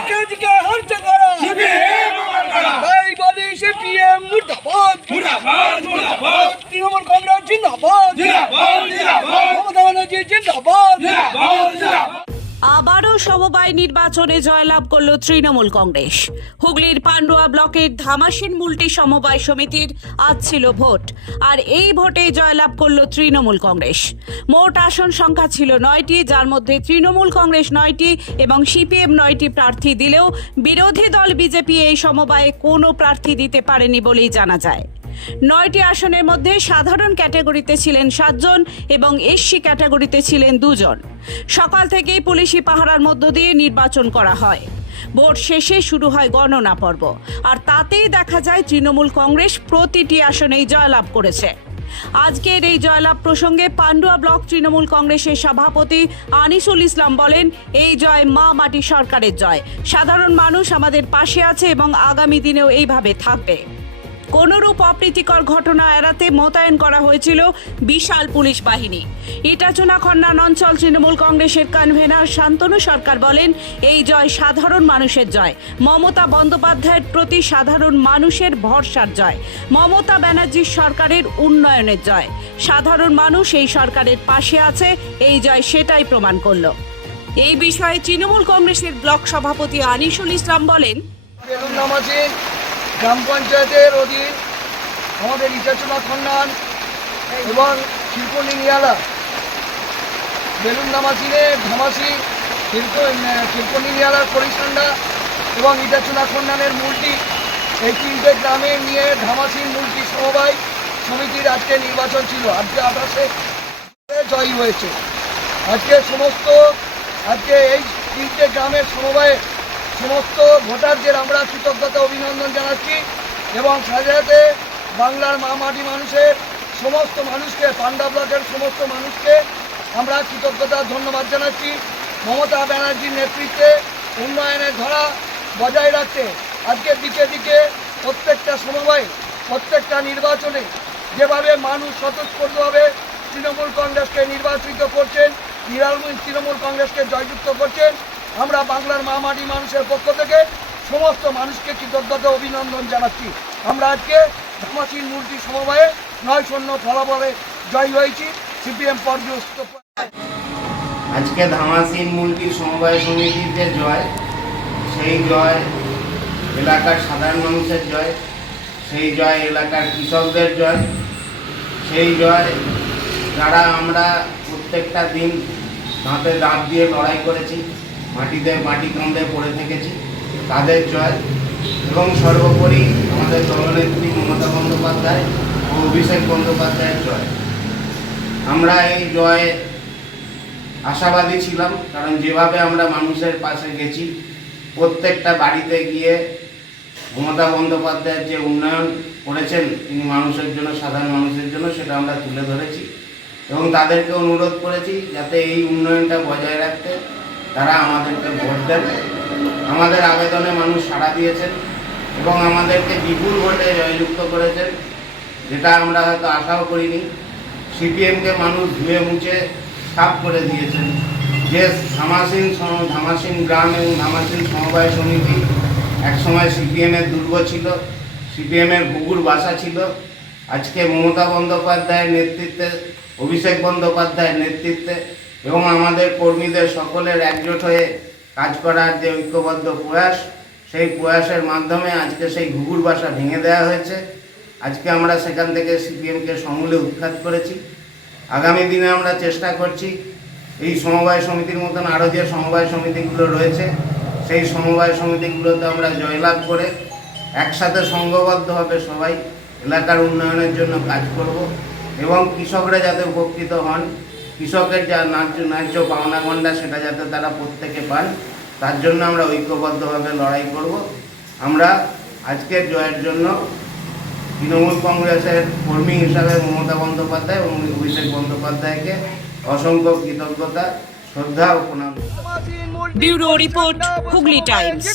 দিকে দিকে করো সিপিএম করা তাই বলি সিপিএম মুর্দাবাদ। মুর্দাবাদ মুর্দাবাদ। তৃণমূল কংগ্রেস জিন্দাবাদ। জিন্দাবাদ জিন্দাবাদ। মমতা ব্যানার্জি জিন্দাবাদ। জিন্দাবাদ জিন্দাবাদ। আবারও সমবায় নির্বাচনে জয়লাভ করল তৃণমূল কংগ্রেস। হুগলির পান্ডুয়া ব্লকের ধামাসিন মুলটি সমবায় সমিতির আজ ছিল ভোট, আর এই ভোটে জয়লাভ করল তৃণমূল কংগ্রেস। মোট আসন সংখ্যা ছিল নয়টি, যার মধ্যে তৃণমূল কংগ্রেস নয়টি এবং সিপিএম নয়টি প্রার্থী দিলেও বিরোধী দল বিজেপি এই সমবায়ে কোনো প্রার্থী দিতে পারেনি বলেই জানা যায়। নয়টি আসনের মধ্যে সাধারণ ক্যাটাগরিতে ছিলেন সাতজন এবং এসসি ক্যাটাগরিতে ছিলেন দুজন। সকাল থেকেই পুলিশি পাহারার মধ্য দিয়ে নির্বাচন করা হয়। ভোট শেষে শুরু হয় গণনা পর্ব। আর তাতেই দেখা যায় তৃণমূল কংগ্রেস প্রতিটি আসনেই জয়লাভ করেছে। আজকের এই জয়লাভ প্রসঙ্গে পান্ডুয়া ব্লক তৃণমূল কংগ্রেসের সভাপতি আনিসুল ইসলাম বলেন, এই জয় মা মাটি সরকারের জয়। সাধারণ মানুষ আমাদের পাশে আছে এবং আগামী দিনেও এইভাবে থাকবে। কোনরূপ অপ্রীতিকর ঘটনা এড়াতে মোতায়েন করা হয়েছিল বিশাল পুলিশ বাহিনী। ইটাচুনা খন্নান অঞ্চল তৃণমূল কংগ্রেসের কনভেনার শান্তনু সরকার বলেন, এই জয় সাধারণ মানুষের জয়। মমতা বন্দ্যোপাধ্যায়ের প্রতি সাধারণ মানুষের ভরসার জয়। মমতা ব্যানার্জির সরকারের উন্নয়নের জয়। সাধারণ মানুষ এই সরকারের পাশে আছে, এই জয় সেটাই প্রমাণ করল। এই বিষয়ে তৃণমূল কংগ্রেসের ব্লক সভাপতি আনিসুল ইসলাম বলেন গ্রাম পঞ্চায়েতের অধীন আমাদের ইটাচুনা খন্ডান এবং শিল্পনী নিয়ালা বেলুন নামাজিনে ধামাসি শিল্প শিল্পনী নিয়ালার পরিসন্ডা এবং ইটাচুনা খন্ডানের মূলটি এই তিনটে গ্রামে নিয়ে ধামাসির মূলটি সমবায় সমিতির আজকে নির্বাচন ছিল। আজকে আঠাশে জয়ী হয়েছে। আজকে সমস্ত, আজকে এই তিনটে গ্রামের সমবায়ে সমস্ত ভোটারদের আমরা কৃতজ্ঞতা অভিনন্দন জানাচ্ছি এবং সাজাতে বাংলার মা মাটি মানুষের সমস্ত মানুষকে, পান্ডা ব্লকের সমস্ত মানুষকে আমরা কৃতজ্ঞতা, ধন্যবাদ জানাচ্ছি। মমতা ব্যানার্জির নেতৃত্বে উন্নয়নের ধারা বজায় রাখতে আজকে দিকে দিকে প্রত্যেকটা সমবায়, প্রত্যেকটা নির্বাচনে যেভাবে মানুষ স্বতঃস্ফূর্তভাবে তৃণমূল কংগ্রেসকে নির্বাচিত করছেন নিরামূল তৃণমূল কংগ্রেসকে জয়যুক্ত করছেন আমরা বাংলার মা মাটি মানুষের পক্ষ থেকে সমস্ত মানুষকে কৃতজ্ঞতা অভিনন্দন জানাচ্ছি। আমরা আজকে ধামাসির মূর্তি সমবায়ে নয় শূন্য ফলাফলে জয় হয়েছি। সিপিএম পর্যস্ত আজকে ধামাসিন মুলকি সমবায় সমিতির যে জয়। সেই জয় এলাকার সাধারণ মানুষের জয়। সেই জয় এলাকার কৃষকদের জয়। সেই জয় যারা আমরা প্রত্যেকটা দিন দাঁতে দাঁত দিয়ে লড়াই করেছি। মাটিতে, মাটি কামড়ে পড়ে থেকেছি। তাদের জয়। এবং সর্বোপরি আমাদের দলনেত্রী মমতা বন্দ্যোপাধ্যায় ও অভিষেক বন্দ্যোপাধ্যায়ের জয়। আমরা এই জয়ে আশাবাদী ছিলাম, কারণ যেভাবে আমরা মানুষের পাশে গেছি, প্রত্যেকটা বাড়িতে গিয়ে মমতা বন্দ্যোপাধ্যায়ের যে উন্নয়ন করেছেন, তিনি মানুষের জন্য, সাধারণ মানুষের জন্য, সেটা আমরা তুলে ধরেছি। এবং তাদেরকে অনুরোধ করেছি যাতে এই উন্নয়নটা বজায় রাখতে তারা আমাদেরকে ভোট দেন। আমাদের আবেদনে মানুষ সাড়া দিয়েছেন এবং আমাদেরকে বিপুল ভোটে জয়যুক্ত করেছেন, যেটা আমরা হয়তো আশাও করিনি। সিপিএমকে মানুষ ধুয়ে মুছে সাফ করে দিয়েছেন। যে ধামাসিন ধামাসিন গ্রাম এবং ধামাসিন সমবায় সমিতি একসময় সিপিএমের দুর্গ ছিল, সিপিএমের ঘুঘুর বাসা ছিল। আজকে মমতা বন্দ্যোপাধ্যায়ের নেতৃত্বে, অভিষেক বন্দ্যোপাধ্যায়ের নেতৃত্বে এবং আমাদের কর্মীদের সকলের একজোট হয়ে কাজ করার যে ঐক্যবদ্ধ প্রয়াস, সেই প্রয়াসের মাধ্যমে আজকে সেই ঘুঘুর বাসা ভেঙে দেওয়া হয়েছে। আজকে আমরা সেখান থেকে সিপিএমকে সমূলে উৎখাত করেছি। আগামী দিনে আমরা চেষ্টা করছি এই সমবায় সমিতির মতন আরও যে সমবায় সমিতিগুলো রয়েছে, সেই সমবায় সমিতিগুলোতে আমরা জয়লাভ করে একসাথে সংঘবদ্ধভাবে সবাই এলাকার উন্নয়নের জন্য কাজ করব এবং কৃষকরা যাতে উপকৃত হন কৃষকের যা ন্যায্য ন্যায্য পাওনা গণ্ডা সেটা যাতে তারা প্রত্যেকে পান তার জন্য আমরা ঐক্যবদ্ধভাবে লড়াই করব। আমরা আজকের জয়ের জন্য তৃণমূল কংগ্রেসের কর্মী হিসাবে মমতা বন্দ্যোপাধ্যায় এবং অভিষেক বন্দ্যোপাধ্যায়কে অসংখ্য কৃতজ্ঞতা শ্রদ্ধা ও প্রণাম। Bureau report Hooghly Times.